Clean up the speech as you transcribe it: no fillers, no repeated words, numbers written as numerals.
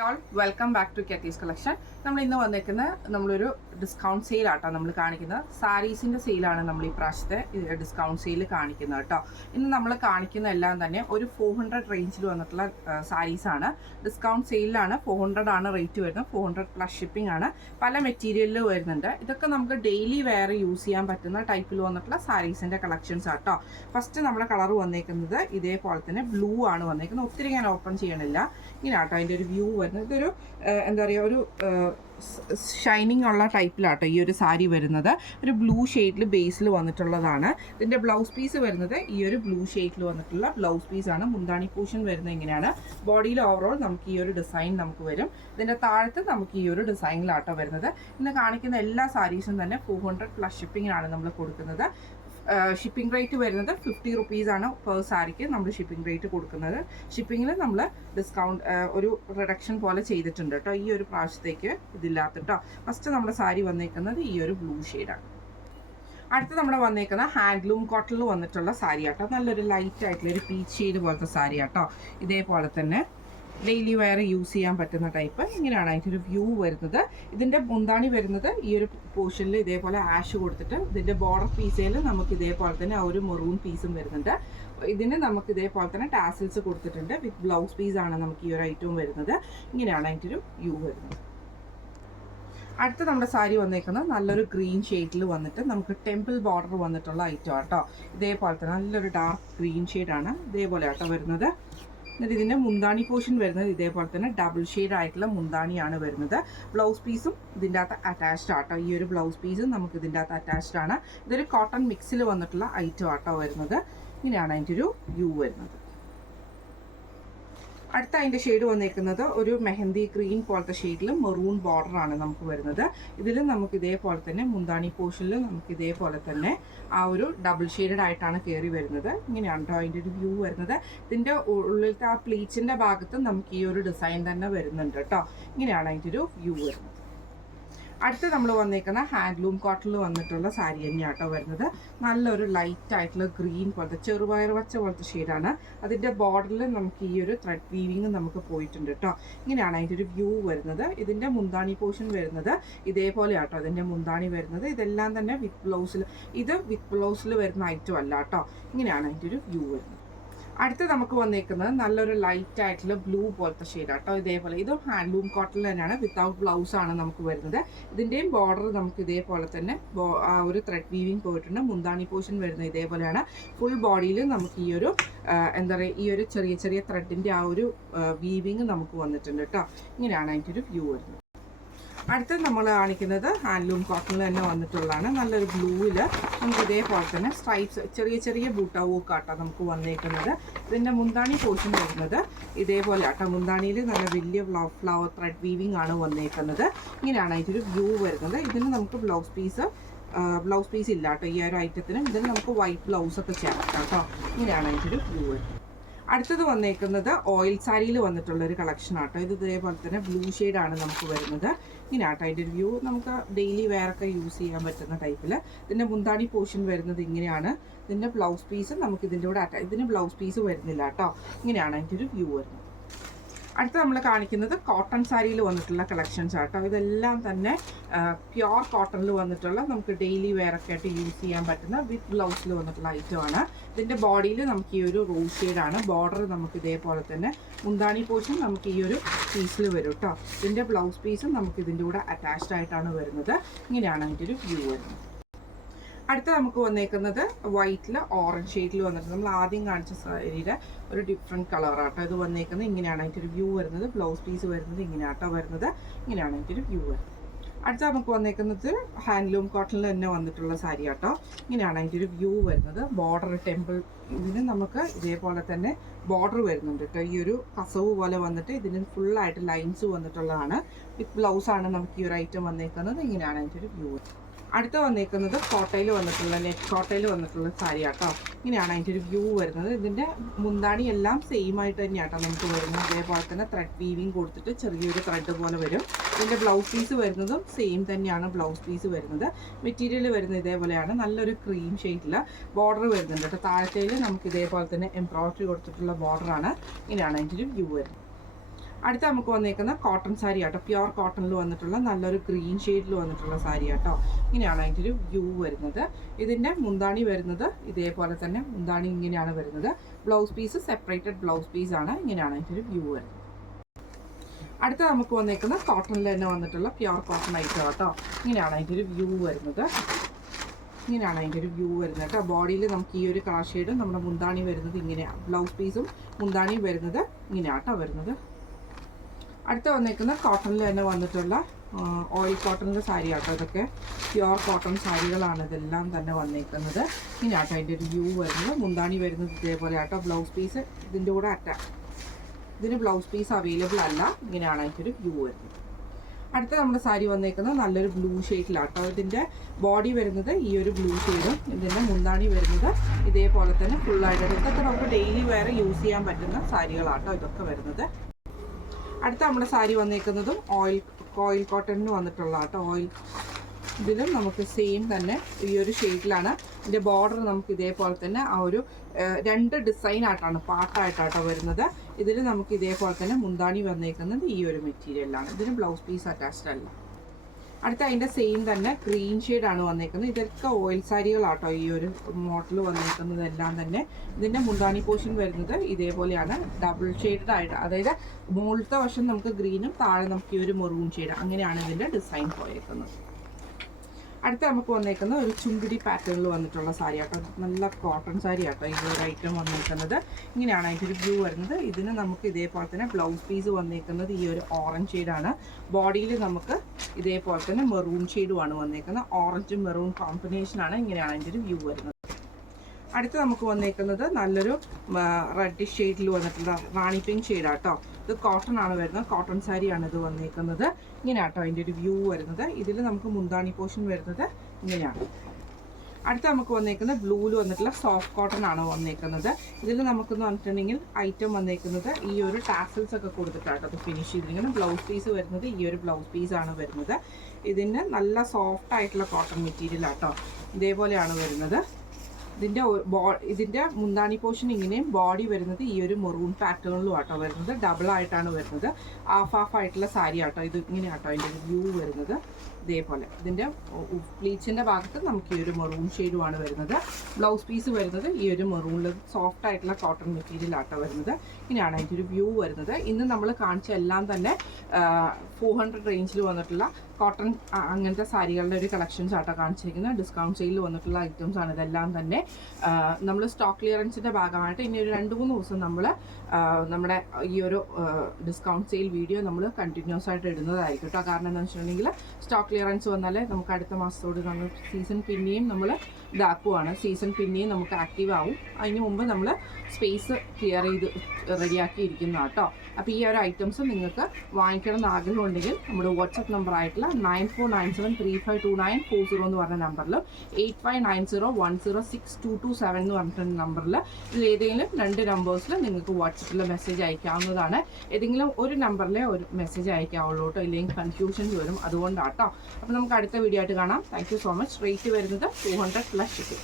All welcome back to കെറ്റീസ് collection. നമ്മൾ ഇന്ന് വന്നേക്കുന്നത് നമ്മളൊരു ഡിസ്കൗണ്ട് സെയിലാട്ടോ നമ്മൾ കാണിക്കുന്നത്. സാരീസിൻ്റെ സെയിലാണ് നമ്മൾ ഈ പ്രാവശ്യത്തെ ഡിസ്കൗണ്ട് സെയിൽ കാണിക്കുന്നത് കേട്ടോ. ഇന്ന് നമ്മൾ കാണിക്കുന്ന എല്ലാം തന്നെ ഒരു 400 റേഞ്ചിൽ വന്നിട്ടുള്ള സാരീസാണ്. ഡിസ്കൗണ്ട് സെയിലാണ്. 400 ആണ് റേറ്റ് വരുന്നത്. 400 പ്ലസ് ഷിപ്പിംഗ് ആണ്. പല മെറ്റീരിയലിൽ വരുന്നുണ്ട്. ഇതൊക്കെ നമുക്ക് ഡെയിലി വെയർ യൂസ് ചെയ്യാൻ പറ്റുന്ന ടൈപ്പിൽ വന്നിട്ടുള്ള സാരീസിൻ്റെ കളക്ഷൻസ് ആട്ടോ. ഫസ്റ്റ് നമ്മുടെ കളർ വന്നേക്കുന്നത് ഇതേപോലെ തന്നെ ബ്ലൂ ആണ് വന്നേക്കുന്നത്. ഒത്തിരി ഞാൻ ഓപ്പൺ ചെയ്യണില്ല. ഇങ്ങനെ ആട്ടോ അതിൻ്റെ ഒരു വ്യൂ വരുന്നത്. ഇതൊരു എന്താ പറയുക, ഒരു ഷൈനിങ് ഉള്ള ടൈപ്പിലാട്ടോ ഈ ഒരു സാരി വരുന്നത്. ഒരു ബ്ലൂ ഷെയ്ഡിൽ ബേസിൽ വന്നിട്ടുള്ളതാണ്. ഇതിൻ്റെ ബ്ലൗസ് പീസ് വരുന്നത് ഈ ഒരു ബ്ലൂ ഷെയ്ഡിൽ വന്നിട്ടുള്ള ബ്ലൗസ് പീസാണ്. മുന്താണി പോർഷൻ വരുന്നത് ഇങ്ങനെയാണ്. ബോഡിയിൽ ഓവറോൾ നമുക്ക് ഈ ഒരു ഡിസൈൻ നമുക്ക് വരും. ഇതിൻ്റെ താഴത്ത് നമുക്ക് ഈ ഒരു ഡിസൈനിലാട്ടോ വരുന്നത്. ഇന്ന് കാണിക്കുന്ന എല്ലാ സാരീസും തന്നെ 400 പ്ലസ് ഷിപ്പിങ്ങിനാണ് നമ്മൾ കൊടുക്കുന്നത്. ഷിപ്പിംഗ് റേറ്റ് വരുന്നത് 50 റുപ്പീസാണ് പെർ സാരിക്ക് നമ്മൾ ഷിപ്പിംഗ് റേറ്റ് കൊടുക്കുന്നത്. ഷിപ്പിങ്ങിൽ നമ്മൾ ഡിസ്കൗണ്ട് ഒരു റിഡക്ഷൻ പോലെ ചെയ്തിട്ടുണ്ട് കേട്ടോ ഈ ഒരു പ്രാവശ്യത്തേക്ക് ഇതില്ലാത്ത കേട്ടോ. ഫസ്റ്റ് നമ്മുടെ സാരി വന്നേക്കുന്നത് ഈ ഒരു ബ്ലൂ ഷെയ്ഡാണ്. അടുത്ത് നമ്മൾ വന്നേക്കുന്ന ഹാൻഡ്ലൂം കോട്ടണിൽ വന്നിട്ടുള്ള സാരി ആട്ടോ. നല്ലൊരു ലൈറ്റ് ആയിട്ടുള്ള ഒരു പീച്ച് ഷെയ്ഡ് പോലത്തെ സാരി ആട്ടോ. ഇതേപോലെ തന്നെ ഡെയിലി വെയർ യൂസ് ചെയ്യാൻ പറ്റുന്ന ടൈപ്പ്. ഇങ്ങനെയാണ് അതിൻ്റെ ഒരു വ്യൂ വരുന്നത്. ഇതിൻ്റെ മുന്താണി വരുന്നത് ഈ ഒരു പോർഷനിൽ ഇതേപോലെ ആഷ് കൊടുത്തിട്ട് ഇതിൻ്റെ ബോർഡർ പീസയിൽ നമുക്ക് ഇതേപോലെ തന്നെ ആ ഒരു മെറൂൺ പീസും വരുന്നുണ്ട്. ഇതിന് നമുക്ക് ഇതേപോലെ തന്നെ ടാസിൽസ് കൊടുത്തിട്ടുണ്ട്. വിത്ത് ബ്ലൗസ് പീസാണ് നമുക്ക് ഈ ഒരു ഐറ്റവും വരുന്നത്. ഇങ്ങനെയാണ് അതിൻ്റെ ഒരു വ്യൂ വരുന്നത്. അടുത്ത നമ്മുടെ സാരി വന്നേക്കുന്നത് നല്ലൊരു ഗ്രീൻ ഷെയ്ഡിൽ വന്നിട്ട് നമുക്ക് ടെമ്പിൾ ബോർഡർ വന്നിട്ടുള്ള ഐറ്റം ആട്ടോ. ഇതേപോലെ തന്നെ നല്ലൊരു ഡാർക്ക് ഗ്രീൻ ഷെയ്ഡാണ് ഇതേപോലെ ആട്ടോ വരുന്നത്. എന്നിട്ട് ഇതിൻ്റെ മുന്താണി പോർഷൻ വരുന്നത് ഇതേപോലെ തന്നെ ഡബിൾ ഷെയ്ഡ് ആയിട്ടുള്ള മുന്താണിയാണ് വരുന്നത്. ബ്ലൗസ് പീസും ഇതിൻ്റെ അകത്ത് അറ്റാച്ച്ഡ് ആട്ടോ. ഈ ഒരു ബ്ലൗസ് പീസും നമുക്ക് ഇതിൻ്റെ അകത്ത് അറ്റാച്ച്ഡ് ആണ്. ഇതൊരു കോട്ടൺ മിക്സിൽ വന്നിട്ടുള്ള ഐറ്റം ആട്ടോ വരുന്നത്. ഇങ്ങനെയാണ് അതിൻ്റെ ഒരു വ്യൂ വരുന്നത്. അടുത്ത അതിൻ്റെ ഷെയ്ഡ് വന്നേക്കുന്നത് ഒരു മെഹന്തി ഗ്രീൻ പോലത്തെ ഷെയ്ഡിൽ മെറൂൺ ബോർഡറാണ് നമുക്ക് വരുന്നത്. ഇതിൽ നമുക്ക് ഇതേപോലെ തന്നെ മുന്താണി പോർഷനിൽ നമുക്ക് ഇതേപോലെ തന്നെ ആ ഒരു ഡബിൾ ഷെയ്ഡഡ് ആയിട്ടാണ് കയറി വരുന്നത്. ഇങ്ങനെയാണ് കേട്ടോ അതിൻ്റെ ഒരു വ്യൂ വരുന്നത്. ഇതിൻ്റെ ഉള്ളിലത്തെ ആ പ്ലീറ്റ്സിൻ്റെ ഭാഗത്ത് നമുക്ക് ഈ ഒരു ഡിസൈൻ തന്നെ വരുന്നുണ്ട് കേട്ടോ. ഇങ്ങനെയാണ് അതിൻ്റെ ഒരു വ്യൂ വരുന്നത്. അടുത്ത് നമ്മൾ വന്നേക്കുന്ന ഹാൻഡ്ലൂം കോട്ടണിൽ വന്നിട്ടുള്ള സാരി തന്നെയാണ് കേട്ടോ വരുന്നത്. നല്ലൊരു ലൈറ്റ് ആയിട്ടുള്ള ഗ്രീൻ പോലത്തെ ചെറുപയർ പച്ച പോലത്തെ ഷെയ്ഡാണ്. അതിൻ്റെ ബോർഡറിൽ നമുക്ക് ഈ ഒരു ത്രെഡ് വീവിങ് നമുക്ക് പോയിട്ടുണ്ട് കേട്ടോ. ഇങ്ങനെയാണ് അതിൻ്റെ ഒരു വ്യൂ വരുന്നത്. ഇതിൻ്റെ മുന്താണി പോർഷൻ വരുന്നത് ഇതേപോലെ ആട്ടോ അതിൻ്റെ മുന്താണി വരുന്നത്. ഇതെല്ലാം തന്നെ വിത്ത് ബ്ലൗസിൽ വരുന്ന ഐറ്റം അല്ല കേട്ടോ. ഇങ്ങനെയാണ് അതിൻ്റെ ഒരു വ്യൂ വരുന്നത്. അടുത്ത് നമുക്ക് വന്നേക്കുന്നത് നല്ലൊരു ലൈറ്റ് ആയിട്ടുള്ള ബ്ലൂ പോലത്തെ ഷെയ്ഡാട്ടോ. ഇതേപോലെ ഇതും ഹാൻഡ്ലൂം കോട്ടണിൽ തന്നെയാണ്. വിത്തൗട്ട് ബ്ലൗസ് ആണ് നമുക്ക് വരുന്നത്. ഇതിൻ്റെയും ബോർഡർ നമുക്ക് ഇതേപോലെ തന്നെ ആ ഒരു ത്രെഡ് വീവിങ് പോയിട്ടുണ്ട്. മുന്താണി പോർഷൻ വരുന്നത് ഇതേപോലെയാണ്. ഫുൾ ബോഡിയിൽ നമുക്ക് ഈ ഒരു എന്താ പറയുക, ഈ ഒരു ചെറിയ ചെറിയ ത്രെഡിൻ്റെ ആ ഒരു വീവിങ് നമുക്ക് വന്നിട്ടുണ്ട് കേട്ടോ. ഇങ്ങനെയാണ് അതിൻ്റെ ഒരു വ്യൂ വരുന്നത്. അടുത്തത് നമ്മൾ കാണിക്കുന്നത് ഹാൻഡ്ലൂം കോട്ടണിൽ തന്നെ വന്നിട്ടുള്ളതാണ്. നല്ലൊരു ബ്ലൂവിൽ നമുക്ക് ഇതേപോലെ തന്നെ സ്ട്രൈപ്സ് ചെറിയ ചെറിയ ബൂട്ട വൂക്കാട്ടോ നമുക്ക് വന്നേക്കുന്നത്. ഇതിൻ്റെ മുന്താണി പോർഷൻ വരുന്നത് ഇതേപോലെ ആട്ടോ. മുന്താണിയിൽ നല്ല വലിയ ഫ്ലവർ ത്രെഡ് വീവിങ് ആണ് വന്നേക്കുന്നത്. ഇങ്ങനെയാണ് അതിൻ്റെ ഒരു വ്യൂ വരുന്നത്. ഇതിന് നമുക്ക് ബ്ലൗസ് പീസ് ഇല്ല കേട്ടോ ഈ ഒരു ഐറ്റത്തിന്. ഇതിന് നമുക്ക് വൈറ്റ് ബ്ലൗസൊക്കെ ചേർക്കാം കേട്ടോ. ഇങ്ങനെയാണ് അതിൻ്റെ ഒരു വ്യൂ വരുന്നത്. അടുത്തത് വന്നേക്കുന്നത് ഓയിൽ സാരിയിൽ വന്നിട്ടുള്ളൊരു കളക്ഷൻ ആട്ടോ. ഇത് ഇതേപോലെ തന്നെ ബ്ലൂ ഷെയ്ഡാണ് നമുക്ക് വരുന്നത്. ഇങ്ങനെ ആട്ടോ അതിൻ്റെ ഒരു വ്യൂ. നമുക്ക് ഡെയിലി വെയറൊക്കെ യൂസ് ചെയ്യാൻ പറ്റുന്ന ടൈപ്പിൽ. ഇതിൻ്റെ മുന്താണി പോർഷൻ വരുന്നത് ഇങ്ങനെയാണ്. ഇതിൻ്റെ ബ്ലൗസ് പീസ് നമുക്ക് ഇതിൻ്റെ കൂടെ ഇതിന് ബ്ലൗസ് പീസ് വരുന്നില്ല കേട്ടോ. ഇങ്ങനെയാണ് അതിൻ്റെ ഒരു വ്യൂ വരുന്നത്. അടുത്ത് നമ്മൾ കാണിക്കുന്നത് കോട്ടൺ സാരിയിൽ വന്നിട്ടുള്ള കളക്ഷൻസ് ആട്ടോ. ഇതെല്ലാം തന്നെ പ്യുവർ കോട്ടണിൽ വന്നിട്ടുള്ള നമുക്ക് ഡെയിലി വെയറൊക്കെ ആയിട്ട് യൂസ് ചെയ്യാൻ പറ്റുന്ന വിത്ത് ബ്ലൗസിൽ വന്നിട്ടുള്ള ഐറ്റമാണ്. ഇതിൻ്റെ ബോഡിയിൽ നമുക്ക് ഈ ഒരു റോസ് ഷെയ്ഡാണ്. ബോർഡർ നമുക്ക് ഇതേപോലെ തന്നെ. മുന്താണി പോർഷൻ നമുക്ക് ഈ ഒരു പീസിൽ വരും കേട്ടോ. ഇതിൻ്റെ ബ്ലൗസ് പീസും നമുക്ക് ഇതിൻ്റെ കൂടെ അറ്റാച്ച്ഡ് ആയിട്ടാണ് വരുന്നത്. ഇങ്ങനെയാണ് അതിൻ്റെ ഒരു വ്യൂ വരുന്നത്. അടുത്ത നമുക്ക് വന്നേക്കുന്നത് വൈറ്റിൽ ഓറഞ്ച് ഷെയ്ഡിൽ വന്നിട്ട് നമ്മൾ ആദ്യം കാണിച്ച സാരിയുടെ ഒരു ഡിഫറെൻറ്റ് കളറാട്ടോ ഇത് വന്നേക്കുന്നത്. ഇങ്ങനെയാണ് അതിൻ്റെ ഒരു വ്യൂ വരുന്നത്. ബ്ലൗസ് പീസ് വരുന്നത് ഇങ്ങനെയാട്ടോ വരുന്നത്. ഇങ്ങനെയാണ് അതിൻ്റെ ഒരു വ്യൂ വരുന്നത്. അടുത്ത നമുക്ക് വന്നേക്കുന്നത് ഹാൻഡ്ലൂം കോട്ടണിൽ തന്നെ വന്നിട്ടുള്ള സാരി ആട്ടോ. ഇങ്ങനെയാണ് അതിൻ്റെ ഒരു വ്യൂ വരുന്നത്. ബോർഡർ ടെമ്പിൾ ഇതിന് നമുക്ക് ഇതേപോലെ തന്നെ ബോർഡർ വരുന്നുണ്ട് കേട്ടോ. ഈ ഒരു കസവ് പോലെ വന്നിട്ട് ഇതിന് ഫുള്ളായിട്ട് ലൈൻസ് വന്നിട്ടുള്ളതാണ്. വിത്ത് ബ്ലൗസാണ് നമുക്ക് ഈ ഒരു ഐറ്റം വന്നേക്കുന്നത്. ഇങ്ങനെയാണ് അതിൻ്റെ ഒരു വ്യൂ. അടുത്ത വന്നേക്കുന്നത് കോട്ടയിൽ വന്നിട്ടുള്ള നെറ്റ് കോട്ടയിൽ വന്നിട്ടുള്ള സാരി ആട്ടോ. ഇങ്ങനെയാണ് അതിൻ്റെ ഒരു വ്യൂ വരുന്നത്. ഇതിൻ്റെ മുന്താണി എല്ലാം സെയിം ആയിട്ട് തന്നെയാട്ടോ നമുക്ക് വരുന്നത്. അതേപോലെ തന്നെ ത്രെഡ് വീവിങ് കൊടുത്തിട്ട് ചെറിയൊരു ത്രെഡ് പോലെ വരും. ഇതിൻ്റെ ബ്ലൗസ് പീസ് വരുന്നതും സെയിം തന്നെയാണ് ബ്ലൗസ് പീസ് വരുന്നത്. മെറ്റീരിയൽ വരുന്നത് ഇതേപോലെയാണ്. നല്ലൊരു ക്രീം ഷെയ്ഡിൽ ബോർഡർ വരുന്നുണ്ട് കേട്ടോ. താഴത്തേൽ നമുക്ക് ഇതേപോലെ തന്നെ എംബ്രോയിഡറി കൊടുത്തിട്ടുള്ള ബോർഡറാണ്. ഇങ്ങനെയാണ് അതിൻ്റെ ഒരു വ്യൂ വരുന്നത്. അടുത്ത നമുക്ക് വന്നേക്കുന്ന കോട്ടൺ സാരി ആട്ടോ, പ്യുവർ കോട്ടണിൽ വന്നിട്ടുള്ള നല്ലൊരു ഗ്രീൻ ഷെയ്ഡിൽ വന്നിട്ടുള്ള സാരി ആട്ടോ. ഇങ്ങനെയാണ് അതിൻ്റെ ഒരു വ്യൂ വരുന്നത്. ഇതിൻ്റെ മുന്താണി വരുന്നത് ഇതേപോലെ തന്നെ, മുന്താണി ഇങ്ങനെയാണ് വരുന്നത്. ബ്ലൗസ് പീസ് സെപ്പറേറ്റഡ് ബ്ലൗസ് പീസാണ്. ഇങ്ങനെയാണ് അതിൻ്റെ ഒരു വ്യൂ വരുന്നത്. അടുത്ത നമുക്ക് വന്നേക്കുന്ന കോട്ടണിൽ തന്നെ വന്നിട്ടുള്ള പ്യുവർ കോട്ടൺ ഐറ്റം ആട്ടോ. ഇങ്ങനെയാണ് അതിൻ്റെ ഒരു വ്യൂ വരുന്നത്. ഇങ്ങനെയാണ് അതിൻ്റെ ഒരു വ്യൂ വരുന്നത് കേട്ടോ. ബോഡിയിൽ നമുക്ക് ഈ ഒരു കളർ ഷെയ്ഡും നമ്മുടെ മുന്താണി വരുന്നത് ഇങ്ങനെയാണ്. ബ്ലൗസ് പീസും മുന്താണിയും വരുന്നത് ഇങ്ങനെയാട്ടോ വരുന്നത്. അടുത്ത വന്നേക്കുന്ന കോട്ടണിൽ തന്നെ വന്നിട്ടുള്ള ഓയിൽ കോട്ടണിൻ്റെ സാരി ആട്ടോ. ഇതൊക്കെ പ്യുവർ കോട്ടൺ സാരികളാണ് ഇതെല്ലാം തന്നെ വന്നേക്കുന്നത്. ഇങ്ങനെയാട്ടോ അതിൻ്റെ ഒരു വ്യൂ വരുന്നത്. മുന്താണി വരുന്നത് ഇതേപോലെ ആട്ടോ. ബ്ലൗസ് പീസ് ഇതിൻ്റെ കൂടെ ഇതിന് ബ്ലൗസ് പീസ് അവൈലബിൾ അല്ല. ഇങ്ങനെയാണ് അതിൻ്റെ ഒരു വ്യൂ വരുന്നത്. അടുത്ത നമ്മുടെ സാരി വന്നേക്കുന്നത് നല്ലൊരു ബ്ലൂ ഷെയ്ഡിലാട്ടോ. ഇതിൻ്റെ ബോഡി വരുന്നത് ഈ ഒരു ബ്ലൂ ഷെയ്ഡും ഇതിൻ്റെ മുന്താണി വരുന്നത് ഇതേപോലെ തന്നെ ഫുള്ളായിട്ട്. ഇതൊക്കെ നമുക്ക് ഡെയിലി വേറെ യൂസ് ചെയ്യാൻ പറ്റുന്ന സാരികളാട്ടോ ഇതൊക്കെ വരുന്നത്. അടുത്ത നമ്മുടെ സാരി വന്നേക്കുന്നതും ഓയിൽ കോട്ടണിന് വന്നിട്ടുള്ള ആട്ടോ. ഇതിലും നമുക്ക് സെയിം തന്നെ ഈ ഒരു ഷെയ്ഡിലാണ്. ഇതിൻ്റെ ബോർഡർ നമുക്ക് ഇതേപോലെ തന്നെ ആ ഒരു 2 ഡിസൈൻ ആയിട്ടാണ്, പാർട്ടായിട്ടാട്ടോ വരുന്നത്. ഇതിൽ നമുക്ക് ഇതേപോലെ തന്നെ മുന്താണി വന്നേക്കുന്നത് ഈ ഒരു മെറ്റീരിയലാണ്. ഇതിന് ബ്ലൗസ് പീസ് അറ്റാച്ച്ഡ് അല്ല. അടുത്ത അതിൻ്റെ സെയിം തന്നെ ഗ്രീൻ ഷെയ്ഡാണ് വന്നേക്കുന്നത്. ഇതൊക്കെ ഓയിൽ സാരികളാട്ടോ ഈ ഒരു മോഡൽ വന്നേക്കുന്നതെല്ലാം തന്നെ. ഇതിൻ്റെ മുന്താണി പോർഷൻ വരുന്നത് ഇതേപോലെയാണ്, ഡബിൾ ഷെയ്ഡഡ് ആയിട്ട്. അതായത് മുകളിലത്തെ വശം നമുക്ക് ഗ്രീനും താഴെ നമുക്ക് ഈ ഒരു മെറൂൺ ഷെയ്ഡ്, അങ്ങനെയാണ് ഇതിൻ്റെ ഡിസൈൻ പോയേക്കുന്നത്. അടുത്ത നമുക്ക് വന്നേക്കുന്ന ഒരു ചുണ്ടിടി പാറ്റേണിൽ വന്നിട്ടുള്ള സാരി ആട്ടോ. നല്ല കോട്ടൺ സാരി ആട്ടോ ഈ ഒരു ഐറ്റം വന്നേക്കുന്നത്. ഇങ്ങനെയാണ് അതിൻ്റെ ഒരു വ്യൂ വരുന്നത്. ഇതിന് നമുക്ക് ഇതേപോലെ തന്നെ ബ്ലൗസ് പീസ് വന്നേക്കുന്നത് ഈ ഒരു ഓറഞ്ച് ഷെയ്ഡാണ്. ബോഡിയിൽ നമുക്ക് ഇതേപോലെ തന്നെ മെറൂൺ ഷെയ്ഡുമാണ് വന്നേക്കുന്നത്. ഓറഞ്ചും മെറൂൺ കോമ്പിനേഷനാണ്. ഇങ്ങനെയാണ് അതിൻ്റെ ഒരു വ്യൂ വരുന്നത്. അടുത്ത് നമുക്ക് വന്നേക്കുന്നത് നല്ലൊരു റെഡിഷ് ഷെയ്ഡിൽ വന്നിട്ടുള്ള റാണി പിങ്ക് ഷെയ്ഡാട്ടോ. ഇത് കോട്ടൺ ആണ് വരുന്നത്. കോട്ടൺ സാരിയാണ് ഇത് വന്നേക്കുന്നത്. ഇങ്ങനെയാട്ടോ അതിൻ്റെ ഒരു വ്യൂ വരുന്നത്. ഇതിൽ നമുക്ക് മുന്താണി പോർഷൻ വരുന്നത് ഇങ്ങനെയാണ്. അടുത്ത നമുക്ക് വന്നേക്കുന്നത് ബ്ലൂവിൽ വന്നിട്ടുള്ള സോഫ്റ്റ് കോട്ടൺ ആണ് വന്നേക്കുന്നത്. ഇതിൽ നമുക്കെന്ന് പറഞ്ഞിട്ടുണ്ടെങ്കിൽ ഐറ്റം വന്നേക്കുന്നത് ഈ ഒരു ടാസൽസ് ഒക്കെ കൊടുത്തിട്ടാട്ടോ അത് ഫിനിഷ് ചെയ്തിരിക്കുന്നത്. ബ്ലൗസ് പീസ് വരുന്നത് ഈ ഒരു ബ്ലൗസ് പീസാണ് വരുന്നത്. ഇതിന് നല്ല സോഫ്റ്റ് ആയിട്ടുള്ള കോട്ടൺ മെറ്റീരിയൽ ആട്ടോ. ഇതേപോലെയാണ് വരുന്നത്. ഇതിൻ്റെ മുന്താണി പോർഷൻ ഇങ്ങനെയും ബോഡി വരുന്നത് ഈ ഒരു മെറൂൺ പാറ്റേണിലും ആട്ടോ വരുന്നത്. ഡബിൾ ആയിട്ടാണ് വരുന്നത്. ഹാഫ് ആയിട്ടുള്ള സാരി ആട്ടോ ഇത്. ഇങ്ങനെയാട്ടോ അതിൻ്റെ ഒരു വ്യൂ വരുന്നത്. ഇതേപോലെ ഇതിൻ്റെ പ്ലീറ്റ്സിൻ്റെ ഭാഗത്ത് നമുക്ക് ഈ ഒരു മെറൂൺ ഷെയ്ഡുമാണ് വരുന്നത്. ബ്ലൗസ് പീസ് വരുന്നത് ഈ ഒരു മെറൂണിൽ സോഫ്റ്റ് ആയിട്ടുള്ള കോട്ടൺ മെറ്റീരിയൽ ആട്ടോ വരുന്നത്. ഇങ്ങനെയാണ് അതിൻ്റെ ഒരു വ്യൂ വരുന്നത്. ഇന്ന് നമ്മൾ കാണിച്ച എല്ലാം തന്നെ 400 റേഞ്ചിൽ വന്നിട്ടുള്ള കോട്ടൺ അങ്ങനത്തെ സാരികളുടെ ഒരു കളക്ഷൻസ് ആട്ടോ കാണിച്ചിരിക്കുന്നത്. ഡിസ്കൗണ്ട് സെയിലിൽ വന്നിട്ടുള്ള ഐറ്റംസ് ആണ് ഇതെല്ലാം തന്നെ. നമ്മൾ സ്റ്റോക്ക് ക്ലിയറൻസിൻ്റെ ഭാഗമായിട്ട് ഇനി ഒരു 2-3 ദിവസം നമ്മൾ നമ്മുടെ ഈ ഒരു ഡിസ്കൗണ്ട് സെയിൽ വീഡിയോ നമ്മൾ കണ്ടിന്യൂസ് ആയിട്ട് ഇടുന്നതായിരിക്കും കേട്ടോ. കാരണം എന്താണെന്ന് വെച്ചിട്ടുണ്ടെങ്കിൽ സ്റ്റോക്ക് ക്ലിയറൻസ് വന്നാൽ നമുക്ക് അടുത്ത മാസത്തോട് നമ്മൾ സീസൺ പിന്നെയും നമ്മൾ ഇതാക്കുവാണ്. സീസൺ പിന്നെയും നമുക്ക് ആക്റ്റീവ് ആവും. അതിന് മുമ്പ് നമ്മൾ സ്പേസ് ക്ലിയർ ചെയ്ത് റെഡിയാക്കിയിരിക്കുന്ന കേട്ടോ. അപ്പോൾ ഈ ഒരു ഐറ്റംസ് നിങ്ങൾക്ക് വാങ്ങിക്കണം എന്ന് ആഗ്രഹമുണ്ടെങ്കിൽ നമ്മുടെ വാട്സപ്പ് നമ്പർ ആയിട്ടുള്ള 9497352940 എന്ന് പറഞ്ഞ നമ്പറിൽ 8590106227 എന്ന് പറഞ്ഞിട്ടുള്ള നമ്പറിൽ ഇതിലേതെങ്കിലും 2 നമ്പേഴ്സിൽ നിങ്ങൾക്ക് വാട്സപ്പിൽ മെസ്സേജ് അയക്കാവുന്നതാണ്. ഏതെങ്കിലും ഒരു നമ്പറിലെ ഒരു മെസ്സേജ് അയക്കാവുള്ളൂ കേട്ടോ. ഇല്ലെങ്കിൽ കൺഫ്യൂഷൻസ് വരും. അതുകൊണ്ടാട്ടോ. അപ്പോൾ നമുക്ക് അടുത്ത വീഡിയോ ആയിട്ട് കാണാം. Thank you so much. Rate വരുന്നത് 200+ shipping.